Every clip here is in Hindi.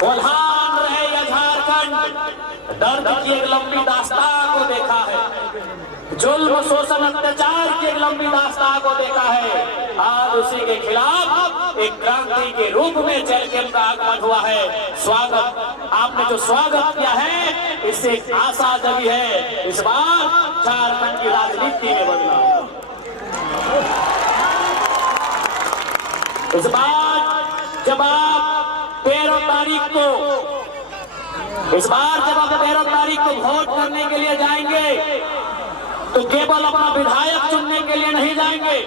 कोल्हान रहे या झारखंड, दर्द की एक लंबी दास्तान को देखा है, जुल्म शोषण अत्याचार की एक लंबी दास्तान को देखा है। आज उसी के खिलाफ एक क्रांति के रूप में जय कैंप का आगमन हुआ है। स्वागत, आपने जो स्वागत किया है इससे एक आशा जगी है, इस बार झारखंड की राजनीति में बदलाव। इस बार जब आप 13 तारीख को, इस बार जब आप 13 तारीख को वोट करने के लिए जाएंगे तो केवल अपना विधायक चुनने के लिए नहीं जाएंगे।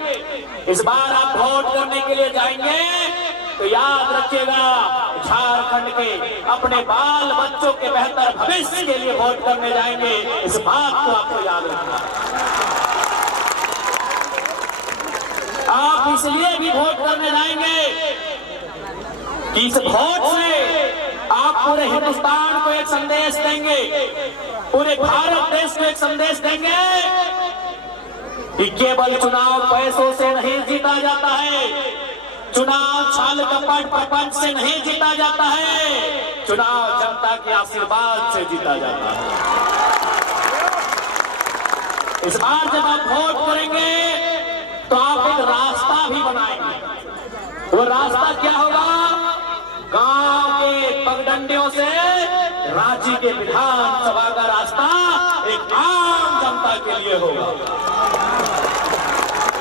इस बार आप वोट करने के लिए जाएंगे तो याद रखिएगा, झारखंड के अपने बाल बच्चों के बेहतर भविष्य के लिए वोट करने जाएंगे। इस बात को आपको याद रखना। आप इसलिए भी वोट करने जाएंगे कि इस वोट से आप पूरे हिंदुस्तान को एक संदेश देंगे, पूरे भारत देश को एक संदेश देंगे कि केवल चुनाव पैसों से नहीं जीता जाता है, चुनाव छल कपट प्रपंच से नहीं जीता जाता है, चुनाव जनता के आशीर्वाद से जीता जाता है। इस बार जब आप वोट करेंगे तो आप एक रास्ता भी बनाएंगे। वो रास्ता क्या होगा? गांव के पगडंडियों से रांची के विधानसभा का रास्ता एक आम जनता के लिए होगा।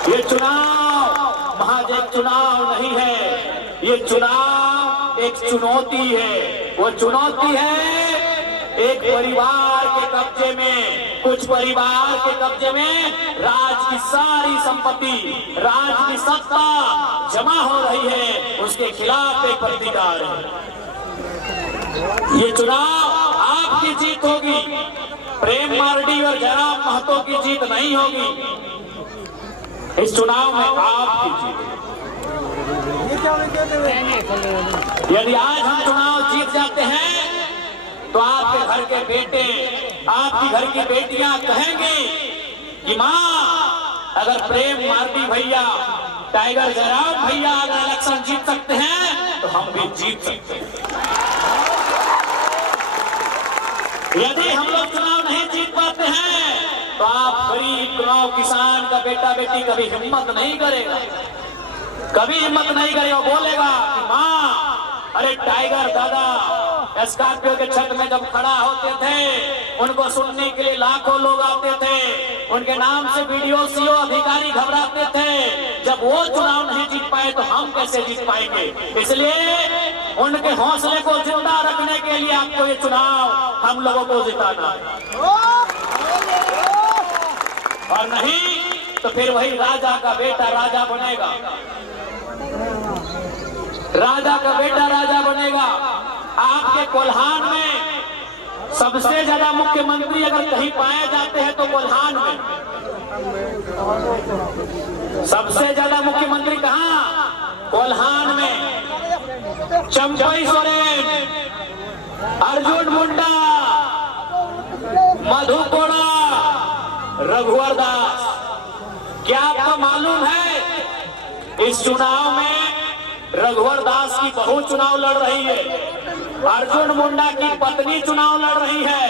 ये चुनाव महज एक चुनाव नहीं है, ये चुनाव एक चुनौती है। वो चुनौती है एक परिवार के कब्जे में, कुछ परिवार के कब्जे में राज की सारी संपत्ति, राज की सत्ता जमा हो रही है, उसके खिलाफ एक प्रतिकार है। ये चुनाव आपकी जीत होगी, प्रेम मार्डी और जयराम महतो की जीत नहीं होगी। इस चुनाव में आपकी जीत। यदि आज हम चुनाव जीत जाते हैं तो आपके घर के बेटे, आपकी घर की बेटियां कहेंगी कि माँ, अगर प्रेम मार्डी भैया, टाइगर जयराम भैया अगर इलेक्शन जीत सकते हैं तो हम भी जीत सकते हैं। यदि हम लोग चुनाव नहीं जीत पाते हैं तो आप गरीब गांव किसान का बेटा बेटी कभी हिम्मत नहीं करेगा, कभी हिम्मत नहीं करेगा। बोलेगा कि माँ, अरे टाइगर दादा स्कॉर्पियो के छत में जब खड़ा होते थे, उनको सुनने के लिए लाखों लोग आते थे, उनके नाम से वीडियो सीओ अधिकारी घबराते थे। जब वो चुनाव नहीं जीत पाए तो हम कैसे जीत पाएंगे? इसलिए उनके हौसले को जिंदा रखने के लिए आपको ये चुनाव हम लोगों को जिताना है, और नहीं तो फिर वही राजा का बेटा राजा बनेगा, राजा का बेटा राजा बनेगा। आपके कोल्हान में सबसे ज्यादा मुख्यमंत्री अगर कहीं पाए जाते हैं तो कोल्हान में। सबसे ज्यादा मुख्यमंत्री कहाँ? कोल्हान में। चंपई सोरेन, अर्जुन मुंडा, मधु कोड़ा, रघुवर दास। क्या आपको मालूम है इस चुनाव में रघुवर दास की बहू चुनाव लड़ रही है, अर्जुन मुंडा की पत्नी चुनाव लड़ रही है,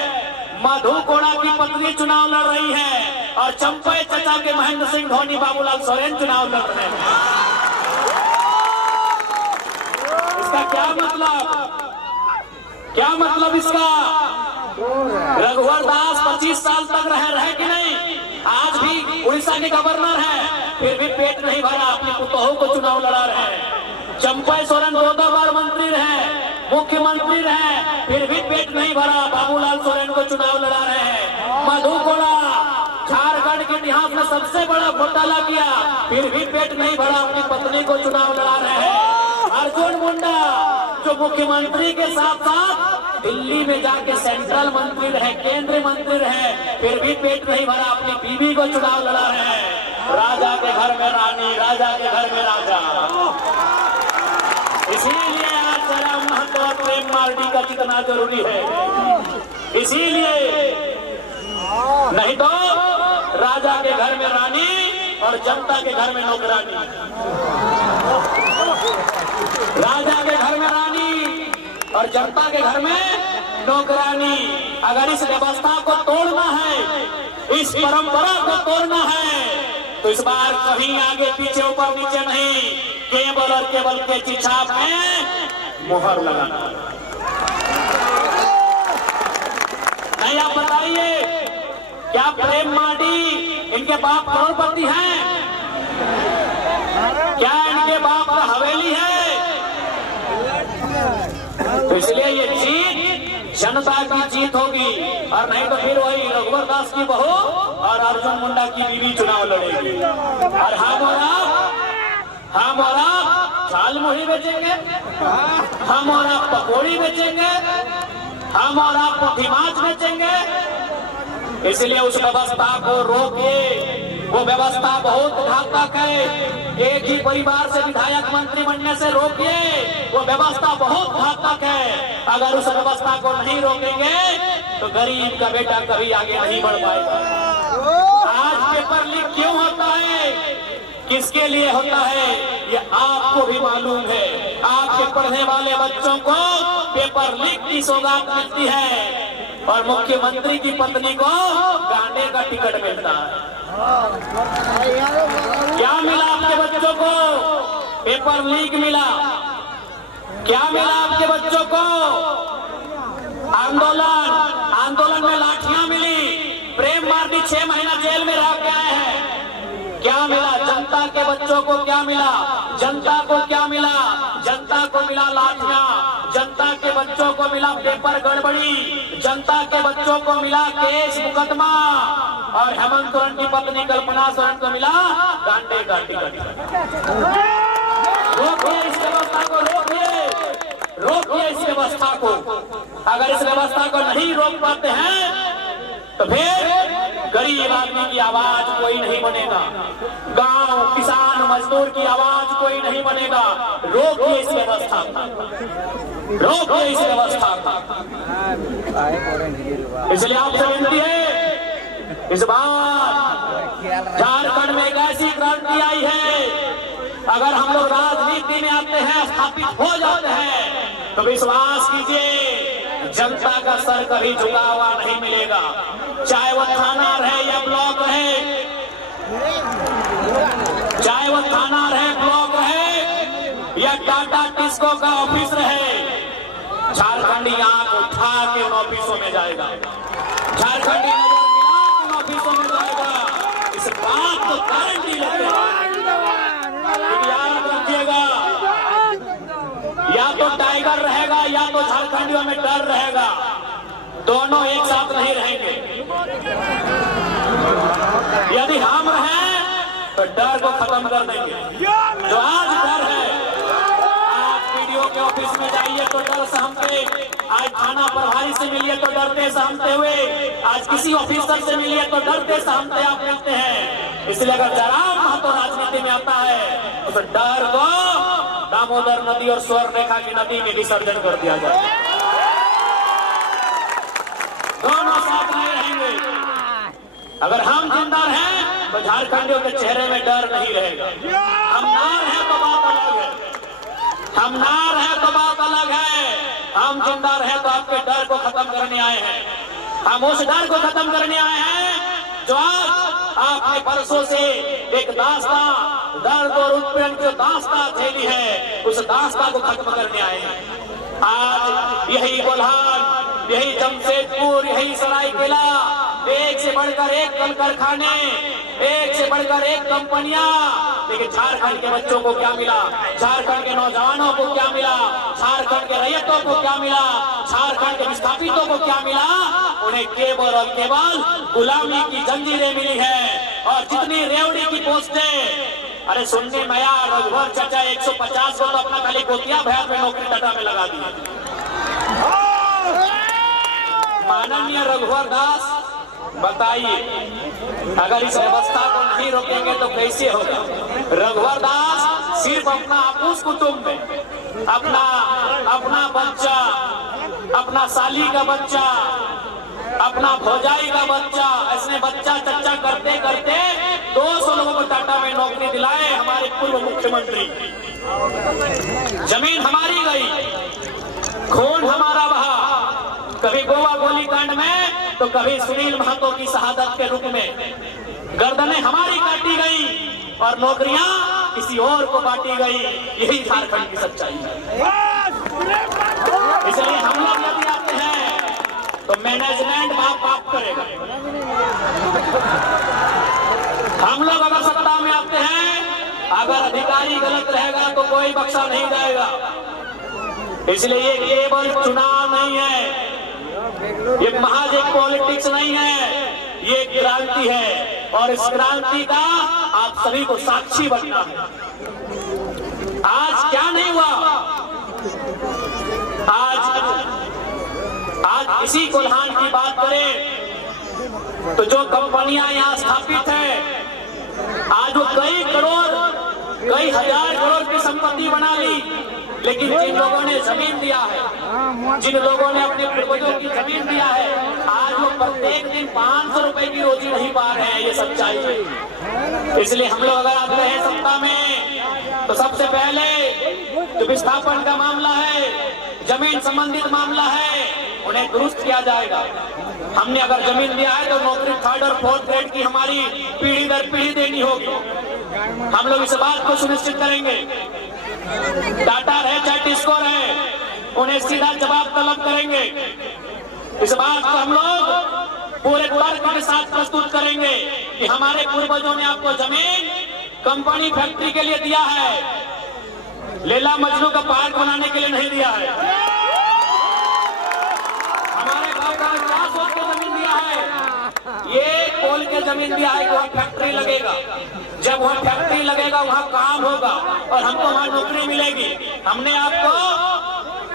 मधु कोड़ा की पत्नी चुनाव लड़ रही है, और चंपई चचा के महेंद्र सिंह धोनी, बाबूलाल सोरेन चुनाव लड़ रहे हैं। इसका क्या मतलब? क्या मतलब इसका? रघुवर दास 25 साल तक रहे कि नहीं? आज भी उड़ीसा के गवर्नर है, फिर भी पेट नहीं भरा, अपनी पुतोहू को चुनाव लड़ा रहे हैं। चंपई सोरेन 2 बार मंत्री रहे, मुख्यमंत्री रहे, फिर भी पेट नहीं भरा, बाबूलाल सोरेन को चुनाव लड़ा रहे हैं। मधु कोड़ा झारखंड के इतिहास में सबसे बड़ा घोटाला किया, फिर भी पेट नहीं भरा, अपनी पत्नी को चुनाव लड़ा रहे हैं। अर्जुन मुंडा जो मुख्यमंत्री के साथ साथ दिल्ली में जाके सेंट्रल मंत्री रहे, केंद्रीय मंत्री रहे, फिर भी पेट नहीं भरा, अपनी बीवी को चुनाव लड़ा रहे हैं। राजा के घर में रानी, राजा के घर में राजा। इसीलिए आज जयराम महतो और प्रेम मार्डी का कितना जरूरी है, इसीलिए। नहीं तो राजा के घर में रानी और जनता के घर में नौकरानी। राजा के घर में रानी और जनता के घर में नौकरानी। अगर इस व्यवस्था को तोड़ना है, इस परंपरा को तोड़ना है, तो इस बार कहीं आगे पीछे ऊपर नीचे नहीं, केवल और केवल कैंची छाप में मुहर लगाना। नहीं, आप बताइए, क्या प्रेम माडी इनके बाप करोड़पति हैं? क्या इनके बाप का हवेली है? तो इसलिए ये जीत जनता की जीत होगी, और नहीं तो फिर वही रघुवर दास की बहू और अर्जुन मुंडा की बीवी चुनाव लड़ेगी। और हम और आप झालमुड़ी बेचेंगे, हम और आप पकौड़ी बेचेंगे, हम और आप पुठी माछ बेचेंगे। इसलिए उस व्यवस्था को रोकिए। वो व्यवस्था बहुत घातक है। एक ही परिवार से विधायक मंत्री बनने से रोकिए। वो व्यवस्था बहुत घातक है। अगर उस व्यवस्था को नहीं रोकेंगे तो गरीब का बेटा कभी आगे नहीं बढ़ पाएगा। आज पेपर लीक क्यों होता है, किसके लिए होता है, ये आपको भी मालूम है। आपके पढ़ने वाले बच्चों को पेपर लीक की सौगात मिलती है और मुख्यमंत्री की पत्नी को गांडे का टिकट मिलता है। क्या मिला आपके बच्चों को? पेपर लीक मिला। क्या मिला आपके बच्चों को? आंदोलन में लाठियां मिली। प्रेम मार्डी 6 महीना जेल में रह के आए हैं। क्या मिला जनता के बच्चों को? क्या मिला जनता को? क्या मिला जनता को? मिला लाठियां। जनता के बच्चों को मिला पेपर गड़बड़ी। जनता के बच्चों को मिला केस मुकदमा। और हेमंत सोरेन की पत्नी कल्पना सोरेन को मिला गांडे का टिकट। रोकिए इस व्यवस्था को, रोकिए इस व्यवस्था को। अगर इस व्यवस्था को नहीं रोक पाते हैं तो फिर गरीब आदमी की आवाज कोई नहीं बनेगा, गांव किसान मजदूर की आवाज कोई नहीं बनेगा। रोकिए इस व्यवस्था को, रोकिए इस व्यवस्था को। इसलिए आपसे विनती है, इस बार झारखंड में एक ऐसी क्रांति आई है, अगर हम लोग राजनीति में आते हैं, स्थापित हो जाते हैं, तो विश्वास कीजिए जनता का सर कभी झुका हुआ नहीं मिलेगा। चाहे वो थाना रहे या ब्लॉक रहे, चाहे वो थाना रहे, ब्लॉक रहे या टाटा टिस्को का ऑफिस रहे, झारखंडी आंख उठा के उन ऑफिसों में जाएगा। झारखंडी ऑफिसों में जाएगा। इस बात को गारंटी लगेगा। याद रखिएगा, या तो टाइगर रहेगा या तो झारखंडियों में डर रहेगा। दोनों एक साथ नहीं रहेंगे। यदि हम हैं तो डर को खत्म कर देंगे। जो आज डर है, आप वीडियो के ऑफिस में जाइए तो डर सहमते, आज थाना प्रभारी से मिलिए तो डरते सहमते हुए, आज किसी ऑफिसर से मिलिए तो डरते सहमते आप मिलते हैं। इसलिए अगर जरा महत्व राजनीति में आता है तो डर को दामोदर नदी और स्वर्ण रेखा की नदी में विसर्जन कर दिया जाए। दोनों साथ नहीं रहेंगे। अगर हम जिंदा हैं तो झारखंडियों के चेहरे में डर नहीं रहेगा। हम नार हैं तो बात अलग है, हम नार हैं तो बात अलग है। हम जिंदा रहे तो आपके डर को खत्म करने आए हैं। हम उस डर को खत्म करने आए हैं जो आज आपने बरसों से एक दास्ता, दर्द और उत्पीड़न की दास्ता झेली है, उस दास्ता को खत्म करने आए हैं। आज यही बुल्हान, यही जमशेदपुर, यही सरायकेला, एक से बढ़कर एक कल कारखाने, एक से बढ़कर एक कंपनियां, लेकिन झारखंड के बच्चों को क्या मिला? झारखंड के नौजवानों को क्या मिला? झारखंड के रैयतों को क्या मिला? झारखंड के विस्थापितों को क्या मिला? उन्हें केवल और केवल गुलामी की जंजीरें मिली है। और जितनी रेवड़ी की पोस्टें, अरे सुनने में आया रघुवर चाचा 150 को तो अपना खाली गोतिया भैर में नौकरी टाटा में लगा दिया। माननीय रघुवर दास, बताइए, अगर इस व्यवस्था को नहीं रोकेंगे तो कैसे होगा? रघुवर दास सिर्फ अपना आपूस कुटुंब में अपना बच्चा, अपना साली का बच्चा, अपना भौजाई का बच्चा, ऐसे बच्चा चच्चा करते करते 200 लोगों को टाटा में नौकरी दिलाए हमारे पूर्व मुख्यमंत्री। जमीन हमारी गई, खून कभी गोवा गोलीकांड में तो कभी सुनील महतो की शहादत के रूप में गर्दनें हमारी काटी गई और नौकरियां किसी और को बांटी गई। यही झारखंड की सच्चाई है। इसलिए हम लोग यदि आते हैं तो मैनेजमेंट माफ करेगा। हम लोग अगर सत्ता में आते हैं, अगर अधिकारी गलत रहेगा तो कोई बख्शा नहीं जाएगा। इसलिए ये केवल चुनाव नहीं है, ये महज एक पॉलिटिक्स नहीं है, ये क्रांति है और इस क्रांति का आप सभी को साक्षी बनना है। आज क्या नहीं हुआ, आज इसी कोल्हान की बात करें तो जो कंपनियां यहाँ स्थापित है, आज वो कई करोड़ कई हजार करोड़ की संपत्ति बना ली, लेकिन जिन लोगों ने जमीन दिया है, जिन लोगों ने अपने पूर्वजों की जमीन दिया है, आज वो प्रत्येक दिन 500 रुपए की रोजी नहीं पा रहे हैं। ये सच्चाई है। इसलिए हम लोग अगर आते हैं सत्ता में तो सबसे पहले जो विस्थापन का मामला है, जमीन संबंधित मामला है, उन्हें दुरुस्त किया जाएगा। हमने अगर जमीन दिया है तो नौकरी 3rd और 4th ग्रेड की हमारी पीढ़ी दर पीढ़ी देनी होगी। हम लोग इस बात को सुनिश्चित करेंगे। डाटा है चाहे टिस्को है, उन्हें सीधा जवाब तलब करेंगे। इस बात को हम लोग पूरे तर्क के साथ प्रस्तुत करेंगे कि हमारे पूर्वजों ने आपको जमीन कंपनी फैक्ट्री के लिए दिया है, लैला मजनू का पार्क बनाने के लिए नहीं दिया है। हमारे बाप ने क्या सोच के जमीन दिया है? ये खोल के जमीन दिया है कि वहाँ फैक्ट्री लगेगा, जब वहाँ फैक्ट्री लगेगा वहाँ काम होगा और हमको वहाँ नौकरी मिलेगी। हमने आपको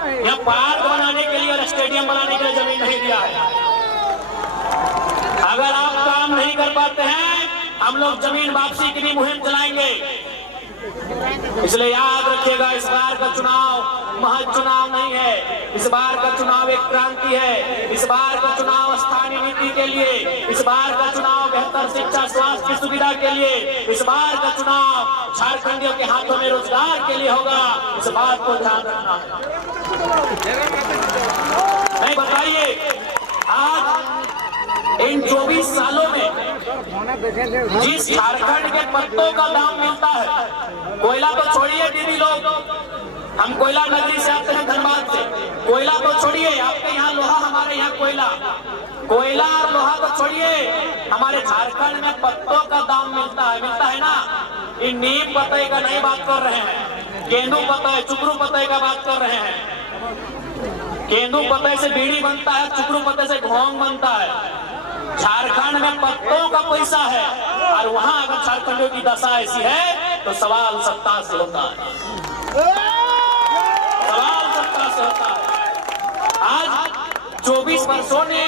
यहाँ पार्क बनाने के लिए और स्टेडियम बनाने के लिए जमीन नहीं दिया है। अगर आप काम नहीं कर पाते हैं, हम लोग जमीन वापसी की भी मुहिम चलाएंगे। इसलिए याद रखिएगा, इस बार का चुनाव महज चुनाव नहीं है, इस बार का चुनाव एक क्रांति है। इस बार का चुनाव स्थानीय नीति के लिए, इस बार का चुनाव बेहतर शिक्षा स्वास्थ्य की सुविधा के लिए, इस बार का चुनाव झारखंडियों के हाथों में रोजगार के लिए होगा। इस बात को ध्यान रखना है। नहीं बताइए, आज इन 24 सालों में जिस झारखंड के पत्तों का दाम मिलता है, कोयला तो छोड़िए दीदी लोग, हम कोयला नगरी से आते हैं, धनबाद से। कोयला तो छोड़िए, आपके यहाँ लोहा, हमारे यहाँ कोयला और लोहा तो छोड़िए, हमारे झारखंड में पत्तों का दाम मिलता है ना। इन नीम पत्ते का नहीं बात कर रहे हैं, गेंदू पत्ते, चुकरू पत्ते का बात कर रहे हैं। गेंदू पत्ते से बीड़ी बनता है, चुकरू पत्ते से घोंग बनता है। झारखंड में पत्तों का पैसा है और वहां अगर झारखंडियों की दशा ऐसी है तो सवाल सत्ता से होता है, सवाल सत्ता से होता है। आज 24 वर्षों ने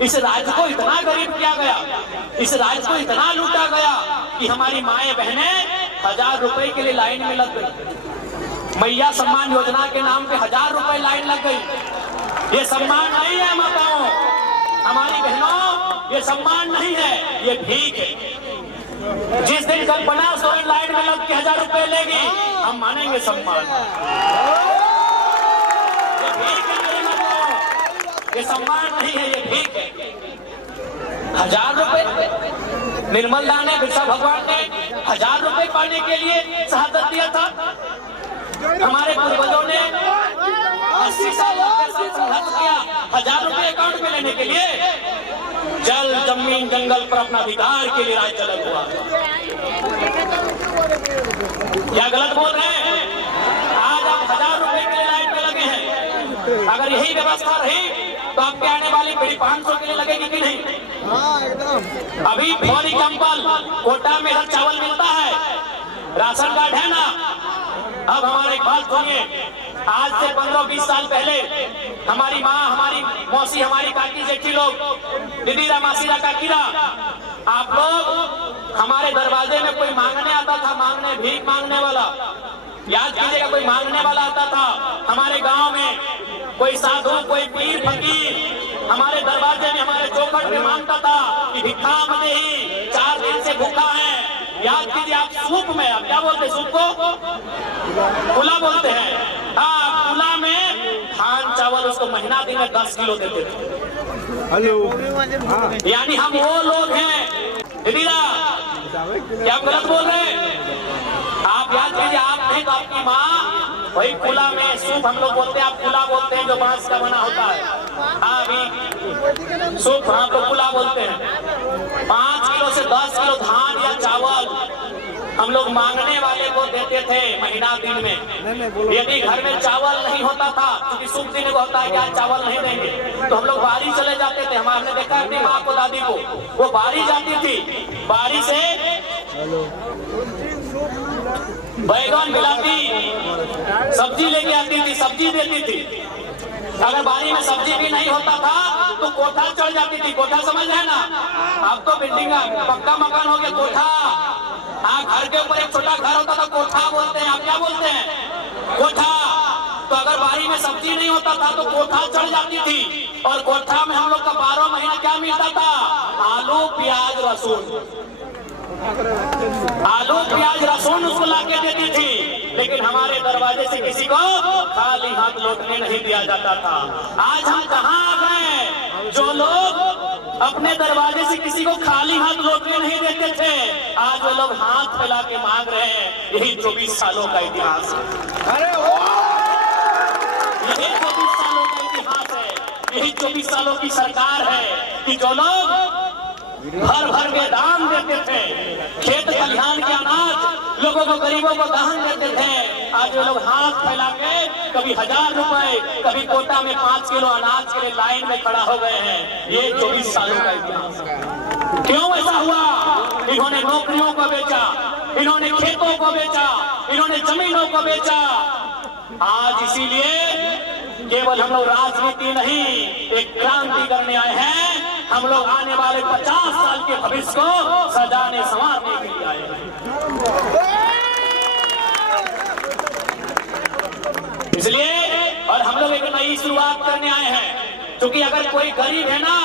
इस राज्य को इतना गरीब किया गया, इस राज्य को इतना लूटा गया कि हमारी माएं बहनें 1000 रुपए के लिए लाइन में लग गई। मैया सम्मान योजना के नाम पे 1000 रुपए लाइन लग गई। ये सम्मान नहीं है माताओं, हमारी बहनों, ये सम्मान नहीं है, ये भीख है। जिस दिन कल्पना सोरेन लाइन में लग के 1000 रुपए लेगी, हम मानेंगे सम्मान। ये भीख है मेरे माताओं, ये सम्मान नहीं है, ये भीख है। 1000 रुपए निर्मल दा ने, बिरसा भगवान ने 1000 रुपए पाने के लिए शहादत दिया था। हमारे पूर्वजों ने 80 साल संघर्ष किया 1000 रुपए अकाउंट में लेने के लिए। जल जमीन जंगल पर अपना अधिकार के लिए राज चला हुआ। क्या गलत बोल रहे हैं? आज आप 1000 रुपए के लिए लाइन में लगे हैं। अगर यही व्यवस्था रही तो आपके आने वाली पीढ़ी 500 के लिए लगेगी कि नहीं? अभी फॉर एग्जाम्पल कोटा में हर चावल मिलता है, राशन कार्ड है ना। अब हमारे एक बात सुनिए, आज से 15-20 साल पहले हमारी माँ, हमारी मौसी, हमारी काकी जेठी लोग, दीदीरा मासीरा काकीरा, आप लोग हमारे दरवाजे में कोई मांगने आता था, मांगने, भीख मांगने वाला, याद कीजिएगा, कोई मांगने वाला आता था हमारे गांव में, कोई साधु, कोई पीर फकीर हमारे दरवाजे में, हमारे चौखट में मांगता था कि भिक्षा मदे ही, 4 दिन से भूखा है। याद कीजिए, आप सूप में, आप क्या बोलते हैं सूप को? कुला बोलते हैं। हाँ, कुला में धान चावल उसको महीना दिन में 10 किलो देते थे। हेलो, यानी हम वो लोग हैं दीदीरा, क्या आप गलत बोल रहे हैं? आप याद कीजिए, आप नहीं तो आपकी माँ वही कुला में सूप हम लोग बोलते हैं, आप कुला बोलते हैं जो बांस का बना होता है। हाँ अभी सूप हाँ तो कुला बोलते हैं। 5 किलो से 10 किलो धान या चावल हम लोग मांगने वाले को देते थे महीना दिन में। यदि घर में चावल नहीं होता था, क्योंकि शुभ दिन को होता है कि आज चावल नहीं देंगे, तो हम लोग बारी चले जाते थे। हमने देखा अपनी माँ को, दादी को, वो बारी जाती थी, बारी से बैगन मिलाती, सब्जी लेके आती थी, सब्जी देती थी। अगर बारी में सब्जी भी नहीं होता था तो कोठा चढ़ जाती थी। कोठा समझ रहे ना? अब तो बिल्डिंग पक्का मकान हो गया, कोठा। हाँ, घर के ऊपर एक छोटा घर होता था, कोठा बोलते हैं। आप क्या बोलते हैं? कोठा। तो अगर बारी में सब्जी नहीं होता था तो कोठा चढ़ जाती थी, और कोठा में हम लोग का 12 महीना क्या मिलता था? आलू प्याज लहसुन। आलू प्याज लहसुन उसको लाके देती थी। लेकिन हमारे दरवाजे से किसी को खाली हाथ लौटने नहीं दिया जाता था। आज हम कहाँ आ गए? जो लोग अपने दरवाजे से किसी को खाली हाथ लौटने नहीं देते थे, आज वो लोग हाथ फैला के मांग रहे हैं। यही 24 सालों का इतिहास है। अरे यही 24 सालों का इतिहास है। यही 24 सालों की सरकार है कि जो लोग भर भर के दान देते थे, खेत खलिहान के अनाज लोगों को, गरीबों को दान देते थे, आज वो लोग हाथ फैला के कभी 1000 रुपए, कभी कोटा में 5 किलो अनाज के लिए लाइन में खड़ा हो गए हैं। ये 24 सालों का इतिहास है। क्यों ऐसा हुआ? इन्होंने नौकरियों को बेचा, इन्होंने खेतों को बेचा, इन्होंने जमीनों को बेचा। आज इसीलिए केवल हम लोग राजनीति नहीं, एक क्रांति करने आए हैं। हम लोग आने वाले 50 साल के भविष्य को सजाने संवारने के लिए आए हैं। इसलिए और हम लोग एक नई शुरुआत करने आए हैं, क्योंकि अगर कोई गरीब है ना,